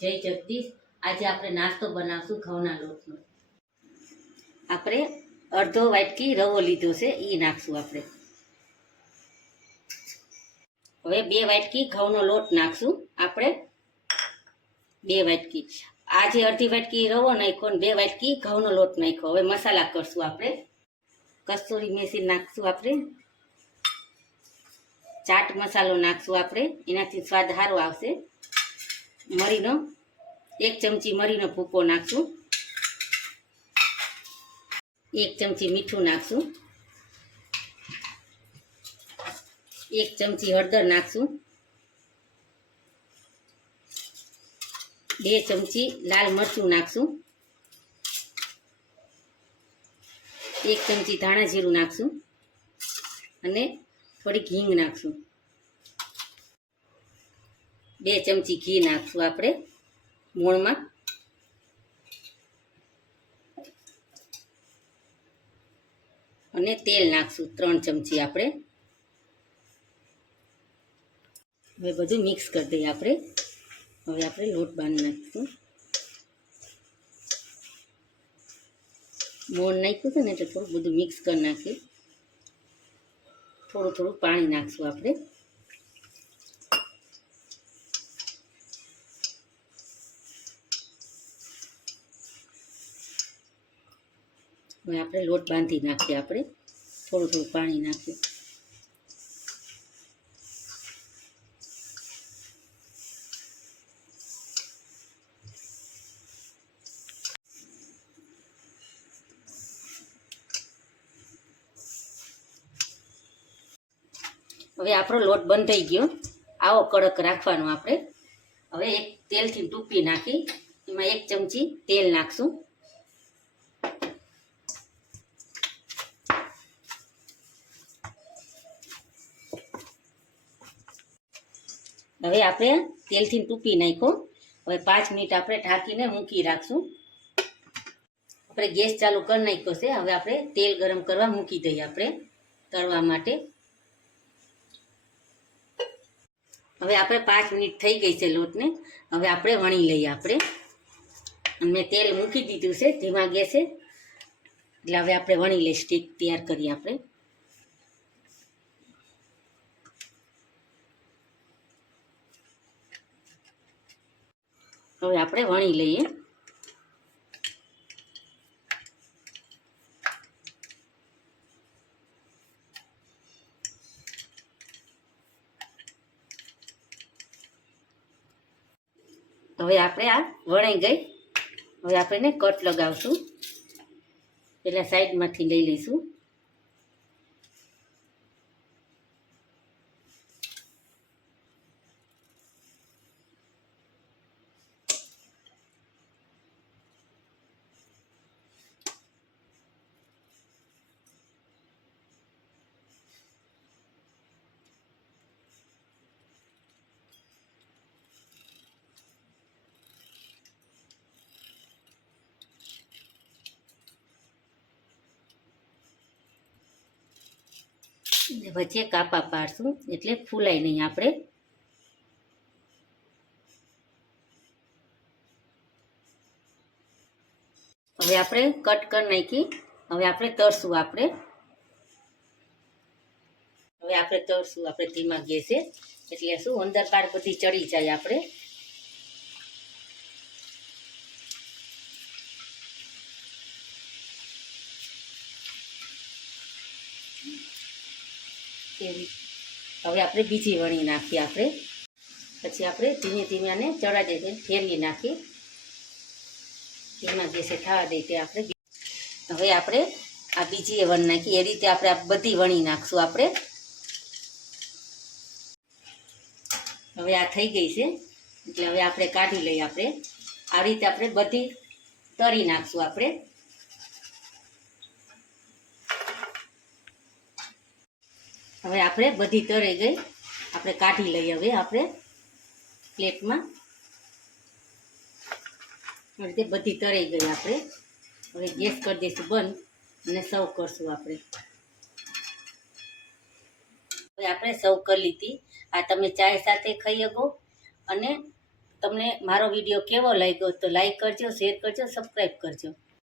જય જગદીશ. આજે આપણે નાસ્તો બનાવશું ઘઉંના લોટનો. આપણે અડધો વાટકી રવો લીધો છે એ નાખશું આપણે. હવે બે વાટકી ઘઉંનો લોટ નાખશું આપણે. બે વાટકી. આજે અડધી વાટકી રવો નાખ્યો બે વાટકી ઘઉંનો લોટ નાખ્યો. હવે મસાલા કરશું આપણે. કસ્તુરી મેથી નાખશું આપણે. ચાટ મસાલો નાખશું આપણે. એનાથી સ્વાદ સારો આવશે. મરીનો, એક ચમચી મરીનો ભૂકો નાખશું. એક ચમચી મીઠું નાખશું. એક ચમચી હળદર નાખશું. બે ચમચી લાલ મરચું નાખશું. એક ચમચી ધાણા જીરું નાખશું. અને થોડીક હિંગ નાખશું. બે ચમચી ઘી નાખશું આપણે મૂળમાં અને તેલ નાખશું ત્રણ ચમચી આપણે. હવે બધું મિક્સ કરી દઈએ આપણે. હવે આપણે લોટ બાંધી નાખીશું. મોણ નાખ્યું હતું ને એટલે થોડું બધું મિક્સ કરી નાખીએ. થોડું થોડું પાણી નાખશું આપણે. હવે આપણે લોટ બાંધી નાખીએ આપણે. થોડું થોડું પાણી નાખીએ. હવે આપણો લોટ બંધાઈ ગયો. આવો કડક રાખવાનો આપણે. હવે એક તેલથી ટૂંપી નાખી. એમાં એક ચમચી તેલ નાખશું. હવે આપણે તેલથી ટૂંપી નાખ્યો હવે પાંચ મિનિટ આપણે ઢાંકીને મૂકી રાખશું. આપણે ગેસ ચાલુ કરી નાખ્યો છે. હવે આપણે તેલ ગરમ કરવા મૂકી દઈએ આપણે તળવા માટે. હવે આપણે પાંચ મિનિટ થઈ ગઈ છે લોટને. હવે આપણે વણી લઈએ આપણે. મેં તેલ મૂકી દીધું છે. ધીમા ગેસે. એટલે હવે આપણે વણી લઈએ સ્ટીક તૈયાર કરીએ આપણે. હવે આપણે વણી લઈએ. હવે આપણે આ વણાઈ ગઈ. હવે આપણે કટ લગાવશું. પેલા સાઈડમાંથી લઈ લઈશું. વચ્ચે કાપા પાડશું, એટલે ફૂલાય નહીં આપણે. હવે આપણે કટ કરી નાખી, હવે આપણે તરશું આપણે. હવે આપણે તરશું આપણે ધીમા ગેસે. એટલે શું, અંદર બાર બધી ચડી જાય આપણે. એવી હવે આપણે બીજી વણી નાખીએ આપણે. પછી આપણે ધીમે ધીમે આને ચડા દઈએ. ફેરવી નાખી. ધીમા ગેસે થવા દઈએ તે આપણે હવે આપણે આ બીજી એ વણી નાખી. એ રીતે આપણે આ બધી વણી નાખશું આપણે. હવે આ થઈ ગઈ છે. એટલે હવે આપણે કાઢી લઈએ આપણે. આ રીતે આપણે બધી તરી નાખશું આપણે. હવે આપણે બધી તળી ગઈ. આપણે કાઢી લઈએ હવે આપણે પ્લેટમાં. રીતે બધી તળી ગઈ આપણે. હવે ગેસ કરી દઈશું બંધ અને સર્વ કરશું આપણે. હવે આપણે સર્વ કરી લીધી. આ તમે ચાય સાથે ખાઈ શકો. અને તમને મારો વીડિયો કેવો લાગ્યો તો લાઈક કરજો, શેર કરજો, સબસ્ક્રાઈબ કરજો.